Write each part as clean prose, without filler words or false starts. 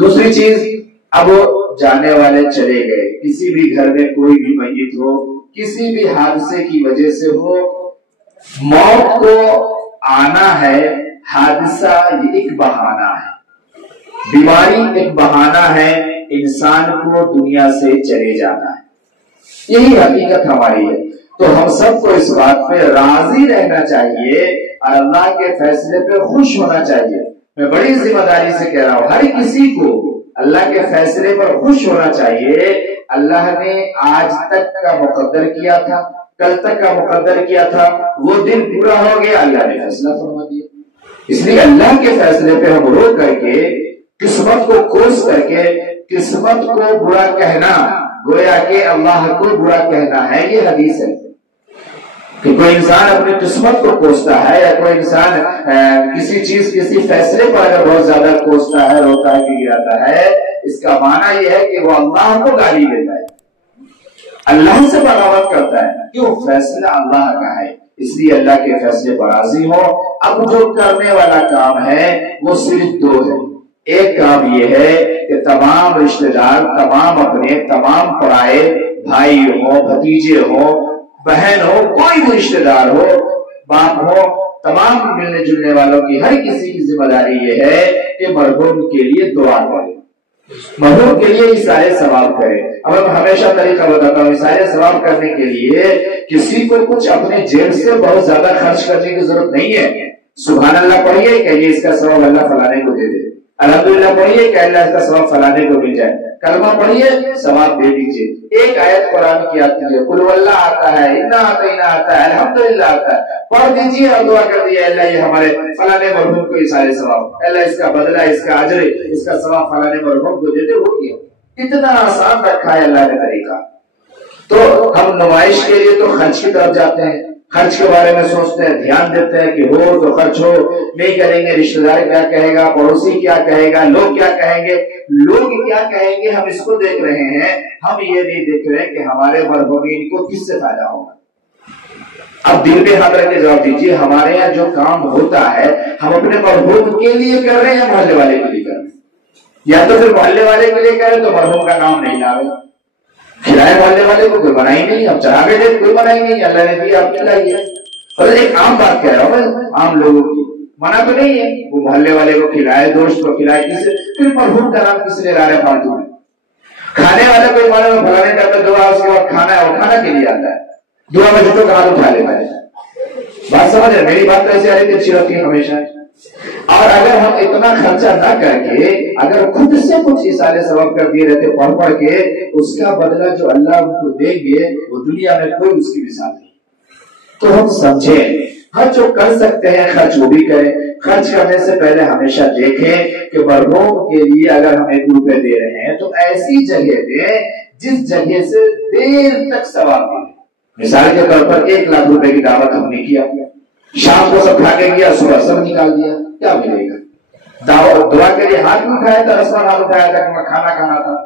دوسری چیز، اب جانے والے چلے گئے، کسی بھی گھر میں کوئی بھی میت ہو، کسی بھی حادثے کی وجہ سے ہو، موت کو آنا ہے، حادثہ یہ ایک بہانہ ہے، بیماری ایک بہانہ ہے، انسان کو دنیا سے چلے جانا ہے، یہی حقیقت ہماری ہے۔ تو ہم سب کو اس بات پہ راضی رہنا چاہیے اور اللہ کے فیصلے پہ خوش ہونا چاہیے۔ میں بڑی ذمہ داری سے کہہ رہا ہوں، ہر کسی کو اللہ کے فیصلے پر خوش ہونا چاہیے۔ اللہ نے آج تک کا مقدر کیا تھا، کل تک کا مقدر کیا تھا، وہ دن پورا ہو گیا، اللہ نے فیصلہ فرما دیا۔ اس لیے اللہ کے فیصلے پہ ہم رو کر کے، قسمت کو کوس کر کے، قسمت کو برا کہنا گویا کہ اللہ کو برا کہنا ہے، یہ حدیث ہے کہ کوئی انسان اپنی قسمت کو کوستا ہے، یا کوئی انسان کسی چیز کسی فیصلے پر اگر بہت زیادہ کوستا ہے، روتا ہے، گراتا ہے، اس کا معنی یہ ہے کہ وہ اللہ کو گالی دیتا ہے، اللہ سے بغاوت کرتا ہے، کیوں؟ فیصلہ اللہ کا ہے، اس لیے اللہ کے فیصلے پر راضی ہو۔ اب جو کرنے والا کام ہے وہ صرف دو ہے۔ ایک کام یہ ہے کہ تمام رشتہ دار، تمام اپنے، تمام پرائے، بھائی ہو، بھتیجے ہو، بہن ہو، کوئی بھی رشتہ دار ہو، باپ ہو، تمام ملنے جلنے والوں کی ہر کسی کی ذمہ داری یہ ہے کہ مرحوم کے لیے دعا کرے، مرحوم کے لیے اشارے ثواب کرے۔ اب میں ہمیشہ طریقہ بتاتا ہوں، اشارے ثواب کرنے کے لیے کسی کو کچھ اپنے جیب سے بہت زیادہ خرچ کرنے کی ضرورت نہیں ہے۔ سبحان اللہ پڑھیے کہ یہ اس کا ثواب اللہ فلانے کو دے دے، الحمدللہ پڑھیے کہ اللہ اس کا ثواب فلانے کو مل جائے، کلمہ پڑھیے ثواب دے دیجئے۔ ایک آیت قرآن کی آتی ہے، قل واللہ آتا ہے، انا اعطینا آتا ہے، الحمدللہ آتا ہے، پڑھ دیجئے اور دعا کر دیے اللہ یہ ہمارے فلانے مرحوم کو اشارے ثواب، اللہ اس کا بدلہ، اس کا اجر، اس کا ثواب فلانے مرحوم کو دے دے، ہو گیا۔ اتنا آسان رکھا ہے اللہ کا طریقہ۔ تو ہم نمائش کے لیے تو خرچ کی طرف جاتے ہیں، خرچ کے بارے میں سوچتے ہیں، دھیان دیتے ہیں کہ ہو تو خرچ ہو، نہیں کریں گے رشتہ دار کیا کہے گا، پڑوسی کیا کہے گا، لوگ کیا کہیں گے، لوگ کیا کہیں گے، ہم اس کو دیکھ رہے ہیں، ہم یہ نہیں دیکھ رہے کہ ہمارے مرحومین کو کس سے فائدہ ہوگا۔ اب دل میں ہاتھ رکھ کے جواب دیجیے، ہمارے یہاں جو کام ہوتا ہے ہم اپنے مرحوم کے لیے کر رہے ہیں یا محلے والے کے لیے کر رہے ہیں؟ یا تو پھر محلے والے کے لیے کر رہے ہیں تو مرحوم کا نام نہیں لا رہے، کھلائے محلے والے کو کوئی بنائی نہیں، اب چڑھا کے دے کوئی بنائی نہیں، اللہ نے دیا آپ کھلائیے۔ اور ایک عام بات کہہ رہا ہوں میں، عام لوگوں کی منع تو نہیں ہے، وہ محلے والے کو کھلائے، دوست کو کھلائے، پھر مرحوم کا نام کس لیے لا رہے فالتو میں؟ کھانے والا کوئی مانا میں فلانے کا دعا، اس کے بعد کھانا ہے، وہ کھانا کے لیے آتا ہے، دعا میں جھوٹوں کا ہاتھ اٹھا لے پہلے۔ بات سمجھ رہے؟ میری بات تو ایسے آ رہی تھی، اچھی رہتی ہے ہمیشہ۔ اور اگر ہم اتنا خرچہ نہ کر کے اگر خود سے کچھ اشارے ثواب کر دیے رہتے پڑھ پڑھ کے، اس کا بدلہ جو اللہ ان کو دیں گے وہ دنیا میں کوئی اس کی مثال نہیں۔ تو ہم سمجھیں، ہر جو کر سکتے ہیں خرچ وہ بھی کریں۔ خرچ کرنے سے پہلے ہمیشہ دیکھیں کہ مرحوم کے لیے اگر ہم 1 روپے دے رہے ہیں تو ایسی جگہ دیں جس جگہ سے دیر تک ثواب ملے۔ مثال کے طور پر 1 لاکھ روپے کی دعوت ہم نے کیا، شام کو سب کھا کے گیا، صبح سب نکال دیا، کیا ملے گا؟ دعا کے لیے ہاتھ بھی اٹھایا تھا، رسمان ہاتھ اٹھایا تھا کہ میں کھانا کھانا تھا،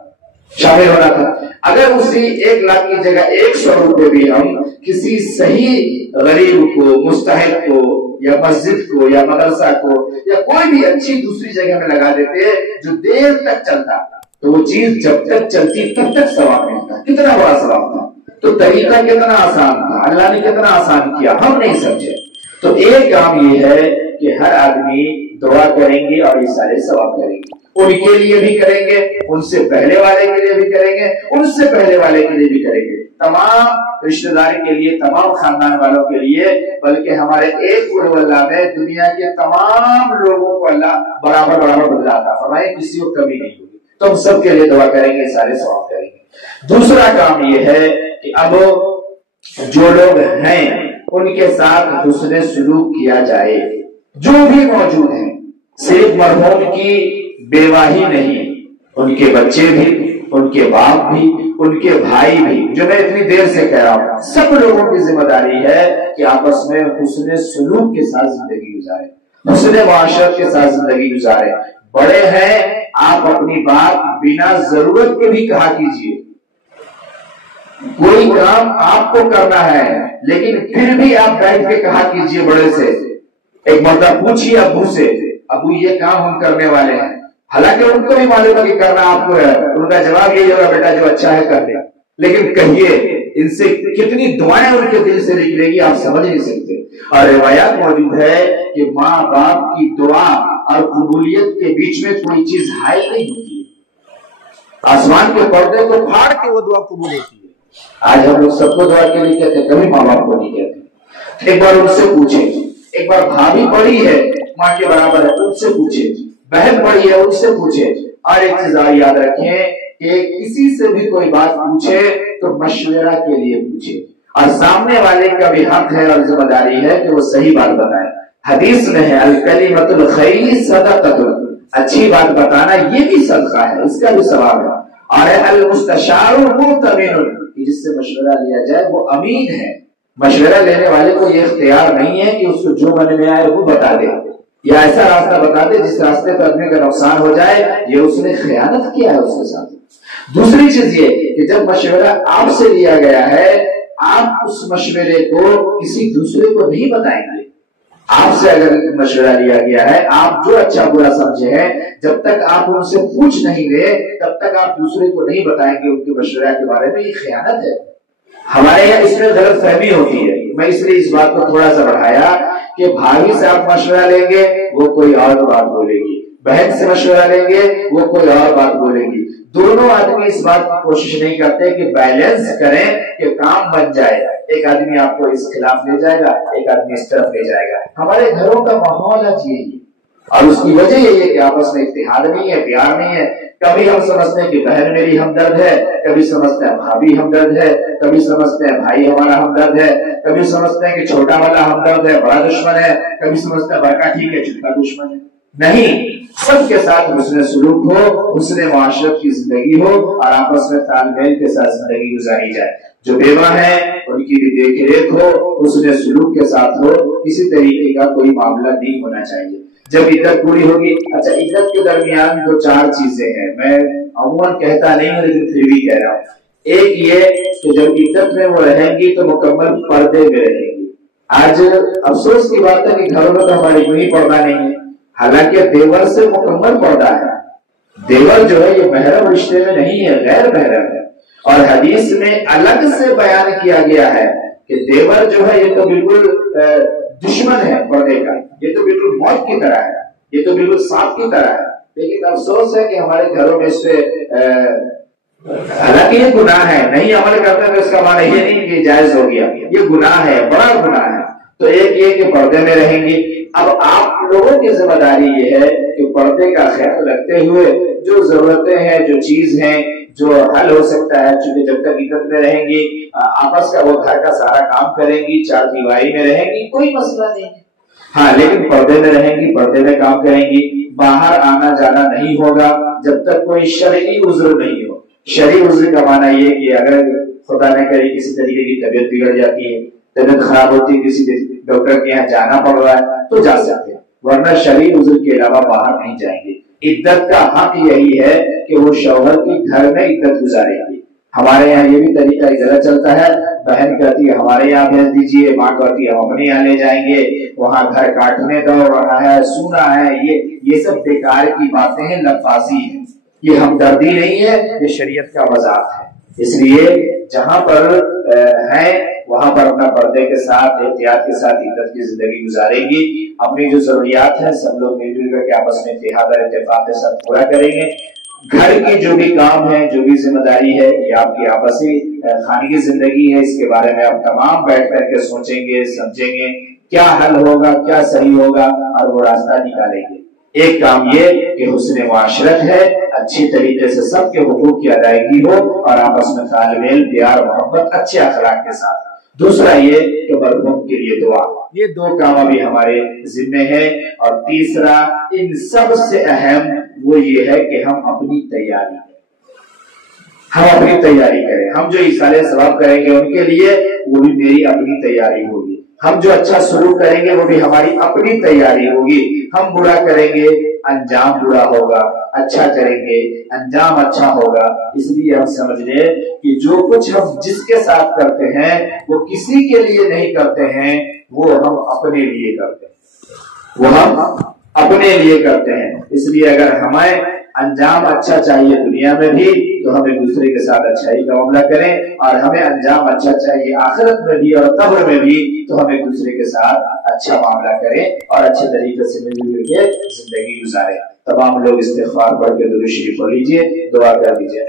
شامل ہونا تھا۔ اگر اسی 1 لاکھ کی جگہ 100 روپے بھی ہم کسی صحیح غریب کو، مستحق کو، یا مسجد کو، یا مدرسہ کو، یا کوئی بھی اچھی دوسری جگہ میں لگا دیتے جو دیر تک چلتا، تو وہ چیز جب تک چلتی تب تک ثواب ملتا۔ کتنا بڑا ثواب تھا! تو طریقہ کتنا آسان تھا، اللہ نے کتنا آسان کیا، ہم نہیں سمجھے۔ تو ایک کام یہ ہے کہ ہر آدمی دعا کریں گے اور یہ سارے ثواب کریں گے، ان کے لیے بھی کریں گے، ان سے پہلے والے کے لیے بھی کریں گے، ان سے پہلے والے کے لیے بھی کریں گے، تمام رشتہ دار کے لیے، تمام خاندان والوں کے لیے، بلکہ ہمارے ایک قل اللہ میں دنیا کے تمام لوگوں کو اللہ برابر برابر بدلا عطا فرمائے، کسی کو کمی نہیں ہوگی۔ تو ہم سب کے لیے دعا کریں گے، سارے ثواب کریں گے۔ دوسرا کام یہ ہے کہ اب جو لوگ ہیں ان کے ساتھ حسن سلوک کیا جائے، جو بھی موجود ہیں، صرف مرحوم کی بیوہ ہی نہیں، ان کے بچے بھی، ان کے باپ بھی، ان کے بھائی بھی، جو میں اتنی دیر سے کہہ رہا ہوں، سب لوگوں کی ذمہ داری ہے کہ آپس میں حسن سلوک کے ساتھ زندگی گزارے، حسن معاشرت کے ساتھ زندگی گزارے۔ بڑے ہیں، آپ اپنی بات بنا ضرورت کے بھی کہا کیجیے، کوئی کام آپ کو کرنا ہے لیکن پھر بھی آپ بیٹھ کے کہا کیجیے بڑے سے، ایک مرتبہ پوچھیے ابو سے، ابو یہ کام ہم کرنے والے ہیں، हालांकि उनको भी मालूम है कि करना आपको है, उनका जवाब यही होगा बेटा जो अच्छा है कर ले, लेकिन कहिए इनसे कितनी दुआएं उनके दिल से निकलेगी आप समझ नहीं सकते। और रिवायत मौजूद है कि माँ बाप की दुआ और कबूलियत के बीच में कोई चीज हायल नहीं होती है। आसमान के पर्दे को फाड़ के वो दुआ कबूल होती है। आज हम लोग सबको दुआ के लिए कहते हैं, कभी माँ बाप को नहीं कहते। एक बार उनसे पूछे, एक बार भाभी बड़ी है माँ के बराबर है उनसे पूछे, बहन बड़ी है उनसे पूछे। और एक चीज याद रखें कि किसी से भी कोई बात पूछे तो मशवरा के लिए पूछे, और सामने वाले का भी हक है और जिम्मेदारी है कि वो सही बात बताए। हदीस में है अल कलिमतुल खैर सदक़तुन, अच्छी बात बताना ये भी सदका है, इसका भी सवाब है। और अल मुस्तशारु मुतमिनुन, जिससे मशवरा लिया जाए वो अमीन है। मशवरा लेने वाले को ये इख्तियार नहीं है कि उसको जो मन में आए वो बता दे या ऐसा रास्ता बता दे जिस रास्ते पर आदमी का नुकसान हो जाए, ये उसने खयानत किया है उसके साथ। दूसरी चीज ये कि जब मशवरा आपसे लिया गया है, आप उस मशवरे को किसी दूसरे को नहीं बताएंगे। आपसे अगर मशवरा लिया गया है, आप जो अच्छा बुरा समझे हैं, जब तक आप उनसे पूछ नहीं ले तब तक आप दूसरे को नहीं बताएंगे उनके मशवरा के बारे में। ये खयानत है। हमारे यहाँ इसमें गलत फहमी होती है। मैं इसलिए इस बात को थोड़ा सा बढ़ाया कि भाभी से आप मशवरा लेंगे वो कोई और बात बोलेगी, बहन से मशवरा लेंगे वो कोई और बात बोलेगी। दोनों आदमी इस बात की कोशिश नहीं करते कि बैलेंस करें कि काम बन जाए। एक आदमी आपको इस खिलाफ ले जाएगा, एक आदमी इस तरफ ले जाएगा। हमारे घरों का माहौल आज यही, और उसकी वजह यही है कि आपस में इत्तेहाद नहीं है, प्यार नहीं है। कभी हम समझते हैं कि बहन मेरी हमदर्द है, कभी समझते हैं भाभी हमदर्द है, कभी समझते हैं भाई हमारा हमदर्द है, कभी समझते हैं कि छोटा वाला हमदर्द है, बड़ा दुश्मन है, कभी समझते हैं बड़का ठीक है छोटा दुश्मन है। नहीं, सबके साथ हुस्न सुलूक हो, हुस्न मुआशरत की जिंदगी हो और आपस में तालमेल के साथ जिंदगी गुजारी जाए। जो बेवा है उनकी भी देख रेख हो, हुस्न सुलूक के साथ हो, किसी तरीके का कोई मामला नहीं होना चाहिए। जब इद्दत पूरी होगी, अच्छा इद्दत के दरमियान दो चार चीजें हैं, मैं अमूमन कहता नहीं हूँ लेकिन फिर भी कह रहा हूँ। एक ये कि जब इद्दत में वो रहेंगी तो मुकम्मल पर्दे में रहेंगी। आज अफसोस की बात है कि घरों में तो हमारे यूं ही पर्दा नहीं है, हालांकि देवर से मुकम्मल पर्दा है। देवर जो है ये महरम रिश्ते में नहीं है, गैर महरम है। और हदीस में अलग से बयान किया गया है कि देवर जो है ये तो बिल्कुल दुश्मन है पर्दे का, ये तो बिल्कुल मौत की तरह है, ये तो बिल्कुल सांप की तरह है। लेकिन अफसोस है कि हमारे घरों में इससे हालांकि ये गुनाह है, नहीं अमल करते तो इसका माना ये नहीं कि जायज हो गया, ये गुनाह है, बड़ा गुनाह है। तो एक ये कि पर्दे में रहेंगी। अब आप लोगों की जिम्मेदारी ये है कि पर्दे का ख्याल रखते हुए जो जरूरतें हैं, जो चीज हैं, जो हल हो सकता है, चूंकि जब तक इज्जत में रहेंगी, आपस का वो घर का सारा काम करेंगी, चार दीवारी में रहेंगी, कोई मसला नहीं है। हाँ, लेकिन पर्दे में रहेंगी, पर्दे में काम करेंगी, बाहर आना जाना नहीं होगा जब तक कोई शरई उज़्र नहीं हो। शरई उज़्र का माना ये कि अगर खुदा न करे किसी तरीके की तबीयत बिगड़ जाती है, तबीयत खराब होती है, किसी डॉक्टर के यहाँ जाना पड़ रहा है तो जा सकते हैं, वरना शरई उज़्र के अलावा बाहर नहीं जाएंगे। इद्दत का हक यही है कि वो शौहर के घर में इद्दत गुजारेंगे। हमारे यहाँ ये भी तरीका गलत चलता है, बहन कहती है हमारे यहाँ भेज दीजिए, माँ कहती है हम अपने यहाँ ले जाएंगे, वहाँ घर काटने दौड़ रहा है, सूना है, ये सब बेकार की बातें हैं, लफाजी है, ये हमदर्दी नहीं है, ये शरीयत का मजाक है। इसलिए जहाँ पर है वहां पर अपना पर्दे के साथ, एहतियात के साथ इज्जत की जिंदगी गुजारेंगी। अपनी जो जरूरियात है सब लोग मिलजुल करके आपस में इत्तेहाद और इत्तेफाक के साथ पूरा करेंगे। घर की जो भी काम है, जो भी जिम्मेदारी है, ये आपकी आपसी खाने की जिंदगी है, इसके बारे में आप तमाम बैठ करके सोचेंगे, समझेंगे क्या हल होगा, क्या सही होगा और वो रास्ता निकालेंगे। एक काम ये कि हुस्न मुआशरत है, अच्छी तरीके से सबके हुकूक की अदायगी हो और आपस में तालमेल, प्यार, मोहब्बत, अच्छे अखलाक के साथ। दूसरा ये कि मरहूम के लिए दुआ। ये दो काम अभी हमारे जिम्मे है। और तीसरा इन सब से अहम वो ये है कि हम अपनी तैयारी करें, हम अपनी तैयारी करें। हम जो इसाले सवाब करेंगे उनके लिए, वो भी मेरी अपनी तैयारी होगी। हम जो अच्छा शुरू करेंगे वो भी हमारी अपनी तैयारी होगी। हम बुरा करेंगे अंजाम बुरा होगा, अच्छा करेंगे अंजाम अच्छा होगा। इसलिए हम समझ ले कि जो कुछ हम जिसके साथ करते हैं वो किसी के लिए नहीं करते हैं, वो हम अपने लिए करते हैं, वो हम अपने लिए करते हैं। इसलिए अगर हमें انجام اچھا چاہیے دنیا میں بھی تو ہم ایک دوسرے کے ساتھ اچھائی کا معاملہ کریں، اور ہمیں انجام اچھا چاہیے آخرت میں بھی اور قبر میں بھی تو ہم ایک دوسرے کے ساتھ اچھا معاملہ کریں اور اچھے طریقے سے مل جل کے زندگی گزاریں۔ تمام لوگ استغفار پڑھ کے درود شریف پڑھ لیجیے، دعا کر دیجیے۔